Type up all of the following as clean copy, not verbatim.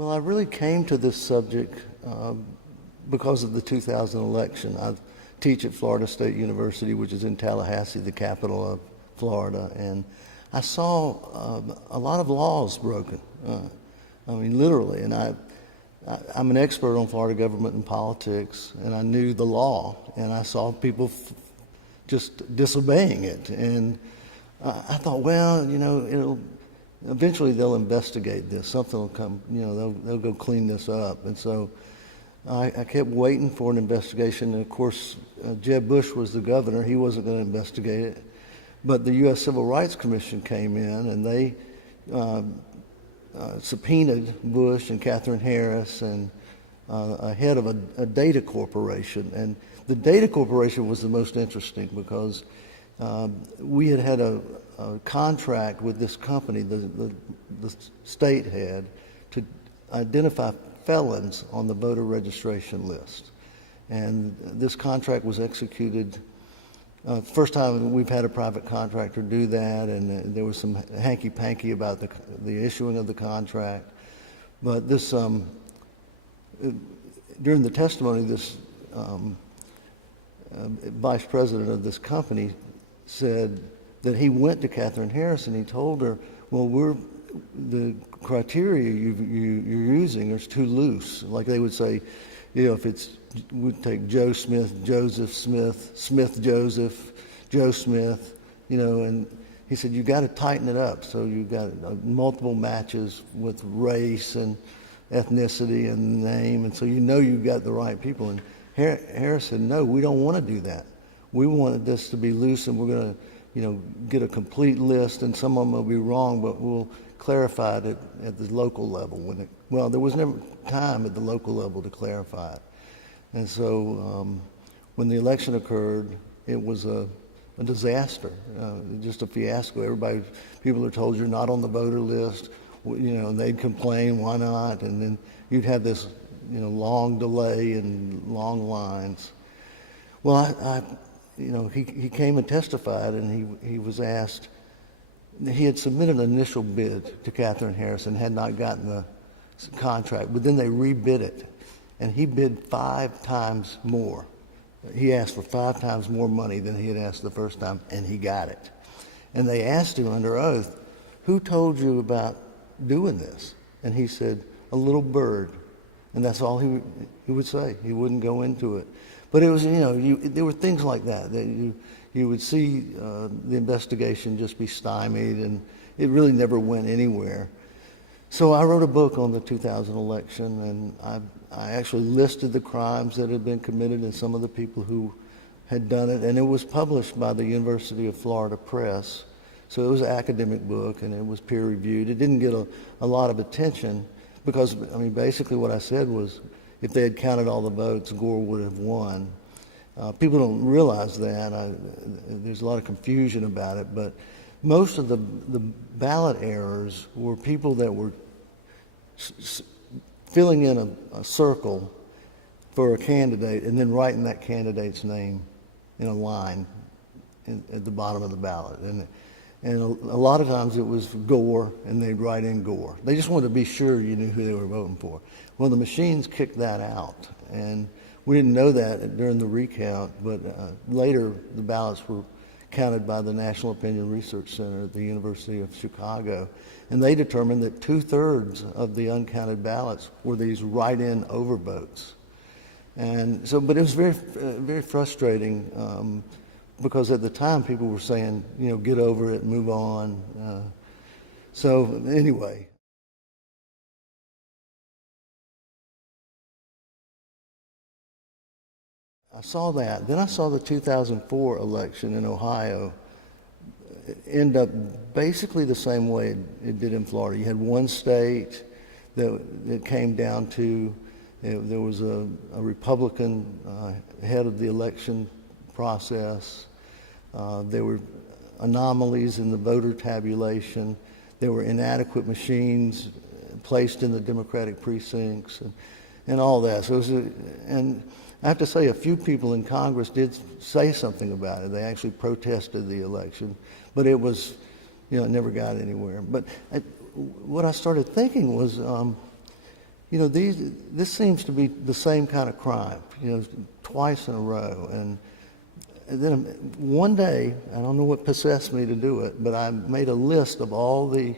Well, I really came to this subject because of the 2000 election. I teach at Florida State University, which is in Tallahassee, the capital of Florida, and I saw a lot of laws broken. I mean, literally, and I'm an expert on Florida government and politics, and I knew the law, and I saw people just disobeying it, and I thought, well, eventually they'll investigate this. Something will come, they'll go clean this up. And so I kept waiting for an investigation. And of course, Jeb Bush was the governor. He wasn't going to investigate it. But the U.S. Civil Rights Commission came in and they subpoenaed Bush and Katherine Harris and a head of a data corporation. And the data corporation was the most interesting because we had a contract with this company, the state had, to identify felons on the voter registration list. And this contract was executed, first time we've had a private contractor do that, and there was some hanky-panky about the issuing of the contract. But this, during the testimony, this vice president of this company said that he went to Katherine Harris and he told her, well, the criteria you're using is too loose. Like they would say, if we'd take Joe Smith, Joseph Smith, Smith Joseph, Joe Smith, and he said, you got to tighten it up. So you've got multiple matches with race and ethnicity and name. And so you've got the right people. And Harris said, no, we don't want to do that. We wanted this to be loose, and we're going to, get a complete list, and some of them will be wrong, but we'll clarify it at the local level. There was never time at the local level to clarify it. And so when the election occurred, it was a disaster, just a fiasco. People are told you're not on the voter list, and they'd complain, why not? And then you'd have this, long delay and long lines. Well, he came and testified, and he was asked. He had submitted an initial bid to Katherine Harris and had not gotten the contract, but then they rebid it, and he bid 5 times more. He asked for 5 times more money than he had asked the first time, and he got it. And they asked him under oath, who told you about doing this? And he said, a little bird. And that's all he would say. He wouldn't go into it. But it was, there were things like that you would see the investigation just be stymied, and it really never went anywhere. So I wrote a book on the 2000 election, and I actually listed the crimes that had been committed and some of the people who had done it, and it was published by the University of Florida Press. So it was an academic book, and it was peer-reviewed. It didn't get a lot of attention because, basically what I said was, if they had counted all the votes, Gore would have won. People don't realize that. There's a lot of confusion about it, but most of the ballot errors were people that were filling in a circle for a candidate and then writing that candidate's name in a line at the bottom of the ballot. And a lot of times it was Gore, and they'd write in Gore. They just wanted to be sure you knew who they were voting for. Well, the machines kicked that out, and we didn't know that during the recount, but later the ballots were counted by the National Opinion Research Center at the University of Chicago, and they determined that 2/3 of the uncounted ballots were these write-in overvotes. And so, but it was very, very frustrating because at the time people were saying, get over it, move on. So anyway. I saw that. Then I saw the 2004 election in Ohio end up basically the same way it did in Florida. You had one state that it came down to. There was a Republican head of the election process. There were anomalies in the voter tabulation. There were inadequate machines placed in the Democratic precincts and all that. So and I have to say, a few people in Congress did say something about it. They actually protested the election, but it was, it never got anywhere. But what I started thinking was, this seems to be the same kind of crime, twice in a row. And then one day, I don't know what possessed me to do it, but I made a list of all the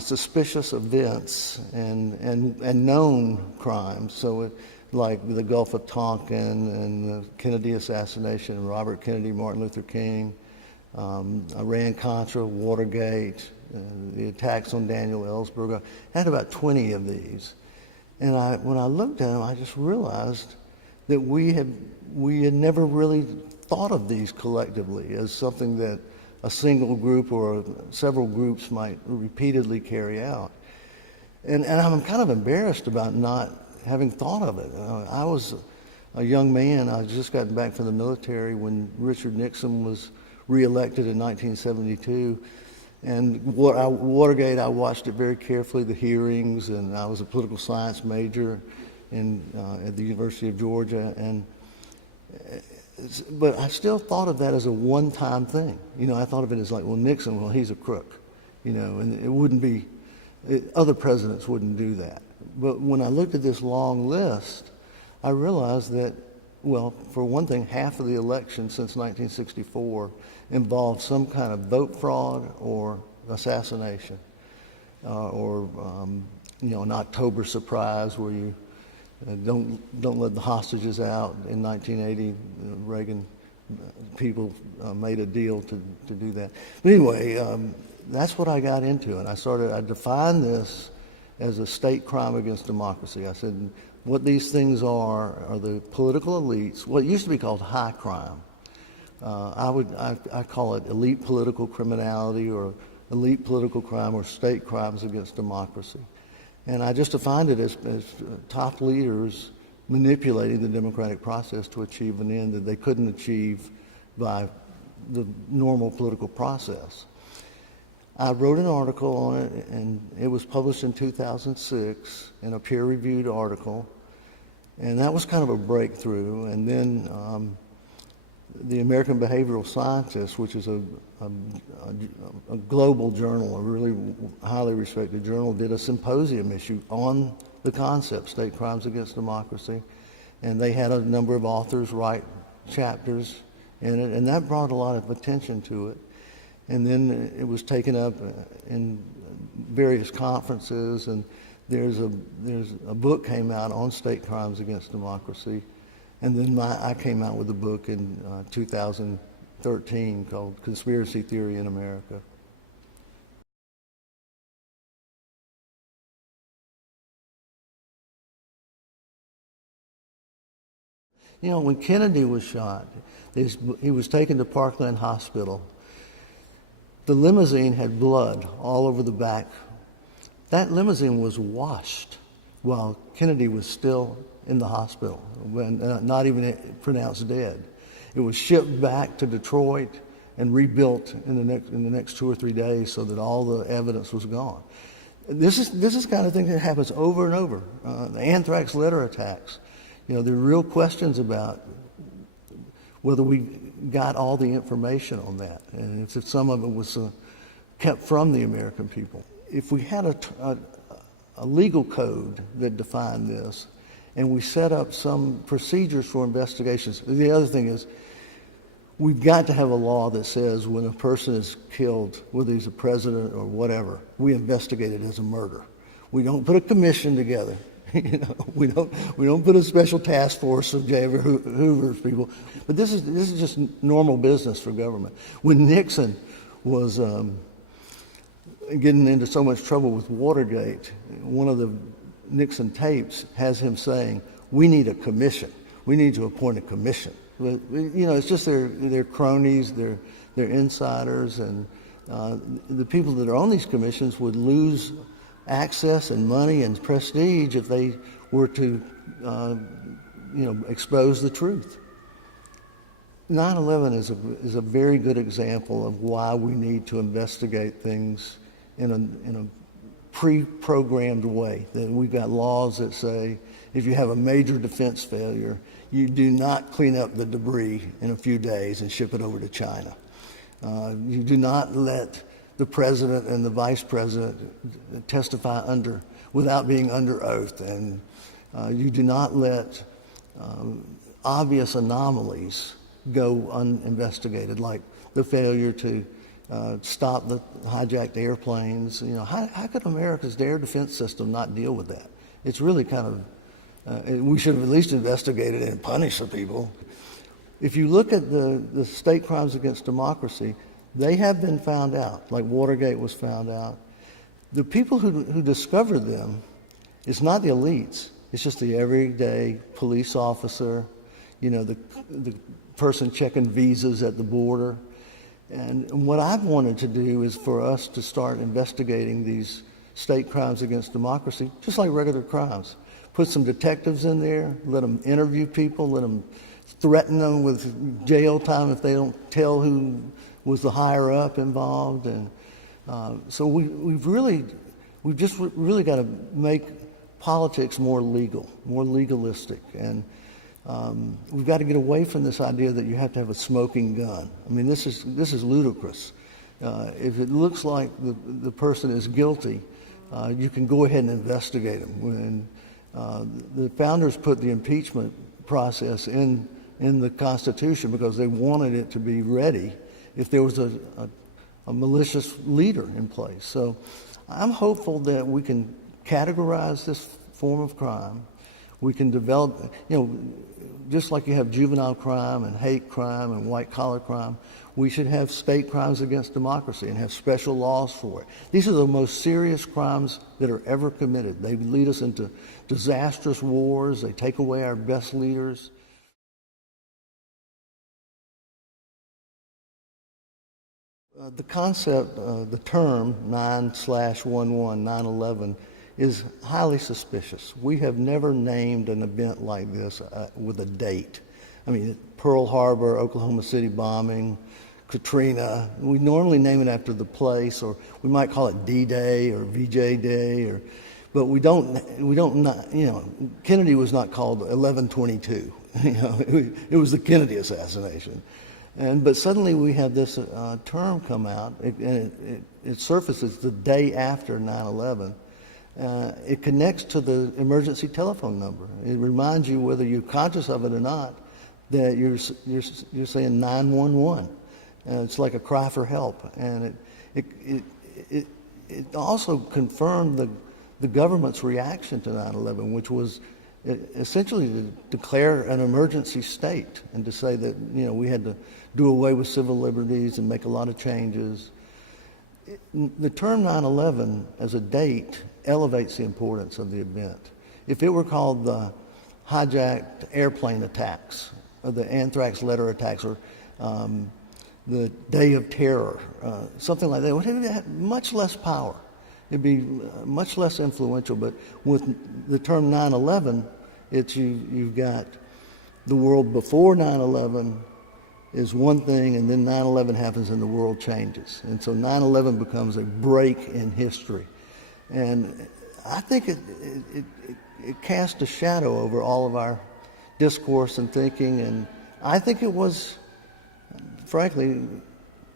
suspicious events and known crimes. So like the Gulf of Tonkin and the Kennedy assassination, Robert Kennedy, Martin Luther King, Iran-Contra, Watergate, the attacks on Daniel Ellsberg. I had about 20 of these. And when I looked at them, I just realized that we had never really thought of these collectively as something that a single group or several groups might repeatedly carry out. And I'm kind of embarrassed about not having thought of it. I was a young man. I had just gotten back from the military when Richard Nixon was reelected in 1972. And Watergate, I watched it very carefully, the hearings, and I was a political science major at the University of Georgia. But I still thought of that as a one-time thing. I thought of it as like, well, Nixon, well, he's a crook, and it wouldn't be, other presidents wouldn't do that. But when I looked at this long list, I realized that, well, for one thing, half of the elections since 1964 involved some kind of vote fraud or assassination, or an October surprise where you don't let the hostages out. In 1980, Reagan people made a deal to do that. But anyway, that's what I got into, and I defined this as a state crime against democracy. I said, what these things are the political elites, what used to be called high crime. I call it elite political criminality or elite political crime or state crimes against democracy. And I just defined it as top leaders manipulating the democratic process to achieve an end that they couldn't achieve by the normal political process. I wrote an article on it, and it was published in 2006 in a peer-reviewed article, and that was kind of a breakthrough. And then the American Behavioral Scientist, which is a global journal, a really highly respected journal, did a symposium issue on the concept, state crimes against democracy, and they had a number of authors write chapters in it, and that brought a lot of attention to it. And then it was taken up in various conferences, and there's a book came out on state crimes against democracy. And then I came out with a book in 2013 called Conspiracy Theory in America. When Kennedy was shot, he was taken to Parkland Hospital. The limousine had blood all over the back. That limousine was washed while Kennedy was still in the hospital, not even pronounced dead. It was shipped back to Detroit and rebuilt in the next 2 or 3 days so that all the evidence was gone. This is the kind of thing that happens over and over. The anthrax letter attacks. There are real questions about whether we got all the information on that, and if some of it was kept from the American people. If we had a legal code that defined this, and we set up some procedures for investigations. The other thing is, we've got to have a law that says when a person is killed, whether he's a president or whatever, we investigate it as a murder. We don't put a commission together. We don't put a special task force of J. Edgar Hoover's people. But this is just normal business for government. When Nixon was getting into so much trouble with Watergate, one of the Nixon tapes has him saying, "We need a commission. We need to appoint a commission." But, it's just their cronies, their insiders, and the people that are on these commissions would lose access and money and prestige if they were to, expose the truth. 9/11 is a very good example of why we need to investigate things in a pre-programmed way. That we've got laws that say if you have a major defense failure, you do not clean up the debris in a few days and ship it over to China. You do not let the president and the vice president testify under without being under oath, and you do not let obvious anomalies go uninvestigated, like the failure to stop the hijacked airplanes. How could America's air defense system not deal with that? It's really kind of, we should have at least investigated it and punished the people. If you look at the state crimes against democracy, they have been found out, like Watergate was found out. The people who discovered them, it's not the elites, it's just the everyday police officer, the person checking visas at the border. And what I've wanted to do is for us to start investigating these state crimes against democracy, just like regular crimes. Put some detectives in there, let them interview people, let them threaten them with jail time if they don't tell who was the higher up involved. And so we've just really got to make politics more legal, more legalistic. And we've got to get away from this idea that you have to have a smoking gun. I mean, this is ludicrous. If it looks like the person is guilty, you can go ahead and investigate them. When the founders put the impeachment process in the Constitution because they wanted it to be ready if there was a malicious leader in place. So I'm hopeful that we can categorize this form of crime. We can develop, just like you have juvenile crime and hate crime and white-collar crime, we should have state crimes against democracy and have special laws for it. These are the most serious crimes that are ever committed. They lead us into disastrous wars. They take away our best leaders. The concept, the term 9/11, 9/11, is highly suspicious. We have never named an event like this with a date. I mean, Pearl Harbor, Oklahoma City bombing, Katrina, we normally name it after the place, or we might call it D-Day or VJ Day, but we don't, Kennedy was not called 11/22. It was the Kennedy assassination. But suddenly we have this term come out, and it surfaces the day after 9/11. It connects to the emergency telephone number. It reminds you, whether you're conscious of it or not, that you're saying 911. It's like a cry for help, and it also confirmed the government's reaction to 9/11, which was essentially to declare an emergency state and to say that we had to do away with civil liberties and make a lot of changes. The term 9/11 as a date elevates the importance of the event. If it were called the hijacked airplane attacks, or the anthrax letter attacks, or the Day of Terror, something like that, it would have much less power. It'd be much less influential. But with the term 9/11, you've got the world before 9/11 is one thing, and then 9/11 happens and the world changes. And so 9/11 becomes a break in history. And I think it cast a shadow over all of our discourse and thinking, and I think it was, frankly,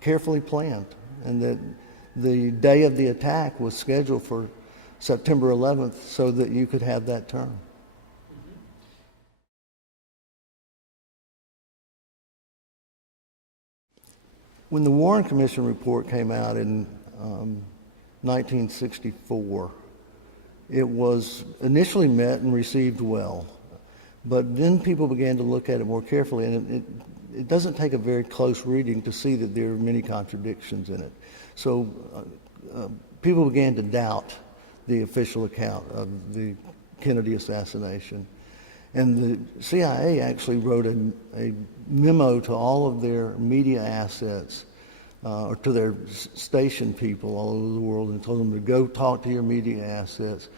carefully planned, and that the day of the attack was scheduled for September 11th so that you could have that term. When the Warren Commission report came out in 1964, it was initially met and received well, but then people began to look at it more carefully, and it doesn't take a very close reading to see that there are many contradictions in it. So people began to doubt the official account of the Kennedy assassination. And the CIA actually wrote a memo to all of their media assets, or to their station people all over the world, and told them to go talk to your media assets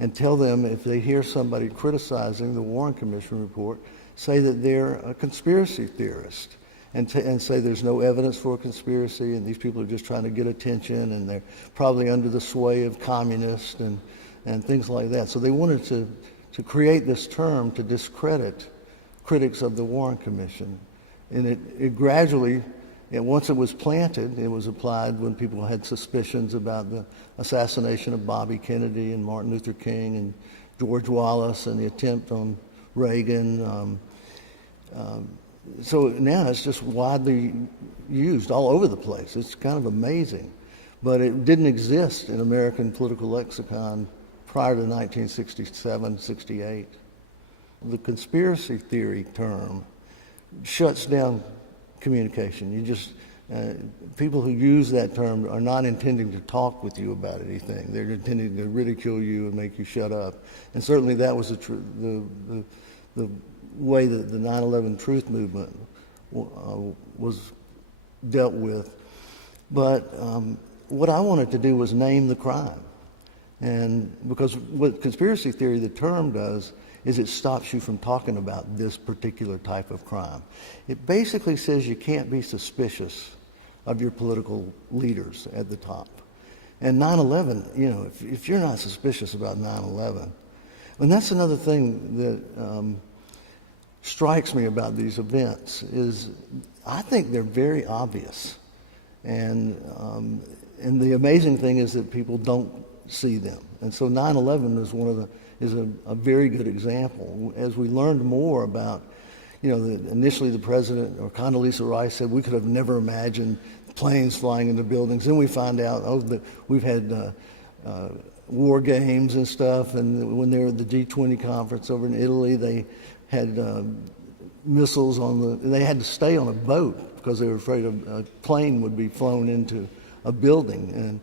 and tell them if they hear somebody criticizing the Warren Commission report, say that they're a conspiracy theorist, and say there's no evidence for a conspiracy, and these people are just trying to get attention, and they're probably under the sway of communists and things like that. So they wanted to create this term to discredit critics of the Warren Commission. And it gradually And once it was planted, it was applied when people had suspicions about the assassination of Bobby Kennedy and Martin Luther King and George Wallace and the attempt on Reagan. So now it's just widely used all over the place. It's kind of amazing. But it didn't exist in American political lexicon prior to 1967, 68. The conspiracy theory term shuts down communication. People who use that term are not intending to talk with you about anything. They're intending to ridicule you and make you shut up. And certainly that was the way that the 9/11 truth movement was dealt with. But what I wanted to do was name the crime. And because what conspiracy theory, the term does, is it stops you from talking about this particular type of crime. It basically says you can't be suspicious of your political leaders at the top. And 9/11, if you're not suspicious about 9/11, and that's another thing that strikes me about these events is I think they're very obvious. And the amazing thing is that people don't see them. And so 9/11 is a very good example. As we learned more about, initially the president, or Condoleezza Rice, said we could have never imagined planes flying into buildings. Then we find out, we've had war games and stuff, and when they were at the G20 conference over in Italy, they had missiles they had to stay on a boat because they were afraid a plane would be flown into a building. And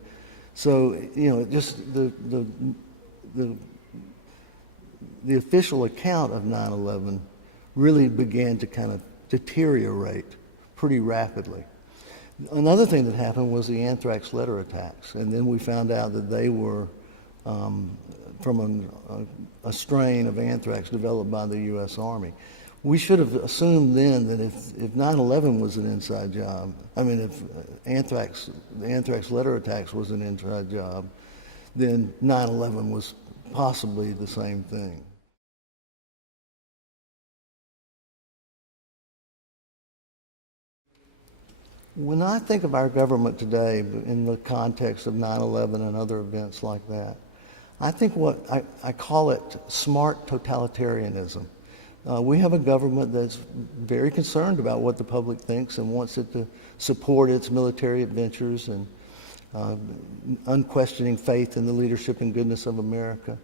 so, just the official account of 9/11 really began to kind of deteriorate pretty rapidly. Another thing that happened was the anthrax letter attacks, and then we found out that they were from a strain of anthrax developed by the U.S. Army. We should have assumed then that if 9/11 was an inside job, if the anthrax letter attacks was an inside job, then 9/11 was possibly the same thing. When I think of our government today in the context of 9/11 and other events like that, I think I call it smart totalitarianism. We have a government that's very concerned about what the public thinks and wants it to support its military adventures and unquestioning faith in the leadership and goodness of America.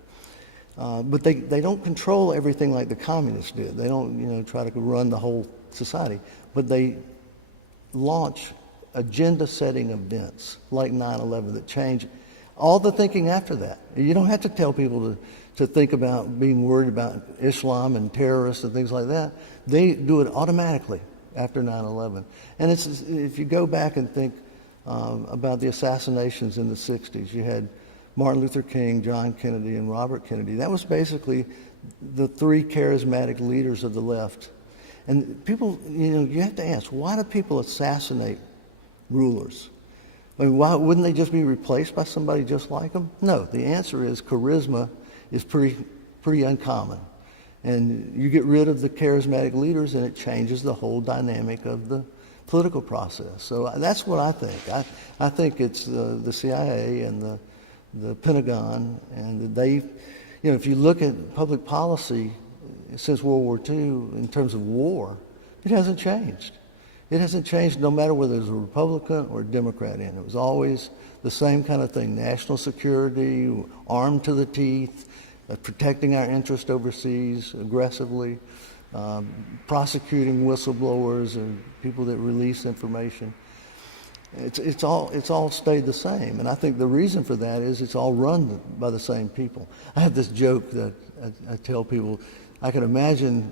But they don't control everything like the communists did. They don't, try to run the whole society. But they launch agenda-setting events like 9/11 that change all the thinking after that. You don't have to tell people to think about being worried about Islam and terrorists and things like that. They do it automatically after 9/11. And if you go back and think about the assassinations in the 60s, you had Martin Luther King, John Kennedy, and Robert Kennedy. That was basically the three charismatic leaders of the left. And people, you have to ask, why do people assassinate rulers? Why wouldn't they just be replaced by somebody just like them? No, the answer is charisma is pretty uncommon. And you get rid of the charismatic leaders and it changes the whole dynamic of the political process. So that's what I think. I think it's the CIA and the Pentagon, and if you look at public policy since World War II in terms of war, it hasn't changed. It hasn't changed no matter whether there's a Republican or a Democrat in it. It was always the same kind of thing: national security, armed to the teeth, protecting our interest overseas aggressively, prosecuting whistleblowers and people that release information. It's all stayed the same, and I think the reason for that is it's all run by the same people. I have this joke that I tell people. I can imagine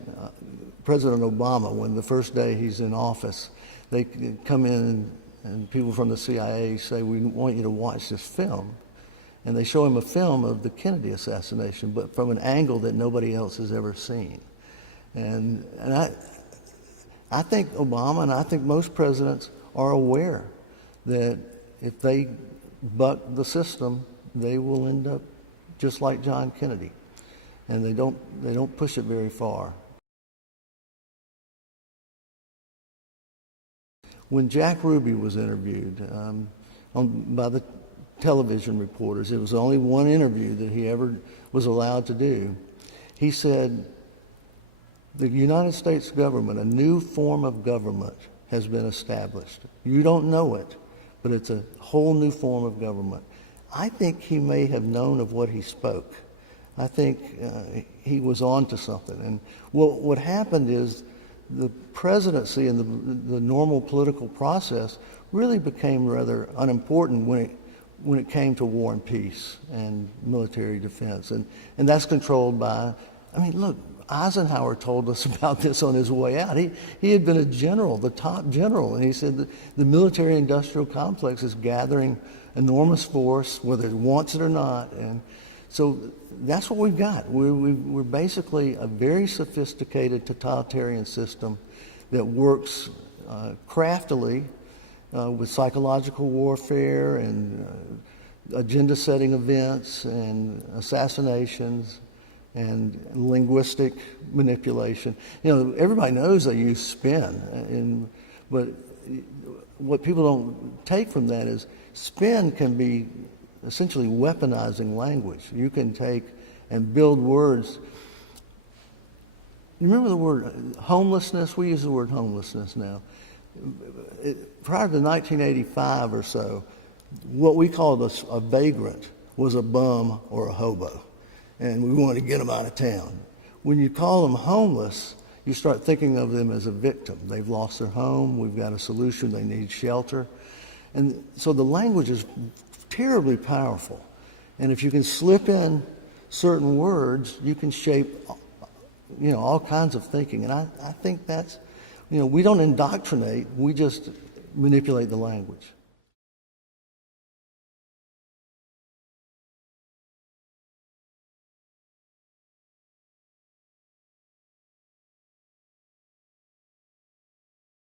President Obama, when the first day he's in office, they come in and people from the CIA say, "We want you to watch this film," and they show him a film of the Kennedy assassination, but from an angle that nobody else has ever seen. And I think Obama and I think most presidents are aware that if they buck the system, they will end up just like John Kennedy, and they don't push it very far. When Jack Ruby was interviewed by the television reporters, it was only one interview that he ever was allowed to do. He said, the United States government, a new form of government, has been established. You don't know it, but it's a whole new form of government. I think he may have known of what he spoke. I think he was on to something. And what happened is the presidency and the normal political process really became rather unimportant when it came to war and peace and military defense. And that's controlled by, I mean, look, Eisenhower told us about this on his way out. He had been a general, the top general, and he said that the military-industrial complex is gathering enormous force, whether it wants it or not. And so that's what we've got. We're basically a very sophisticated totalitarian system that works craftily with psychological warfare and agenda-setting events and assassinations and linguistic manipulation. You know, everybody knows they use spin, but what people don't take from that is spin can be essentially weaponizing language. You can take and build words. You remember the word homelessness? We use the word homelessness now. Prior to 1985 or so, what we called a vagrant was a bum or a hobo, and we wanted to get them out of town. When you call them homeless, you start thinking of them as a victim. They've lost their home. We've got a solution. They need shelter. And so the language is terribly powerful. And if you can slip in certain words, you can shape, you know, all kinds of thinking. And I think that's, you know, we don't indoctrinate. We just manipulate the language.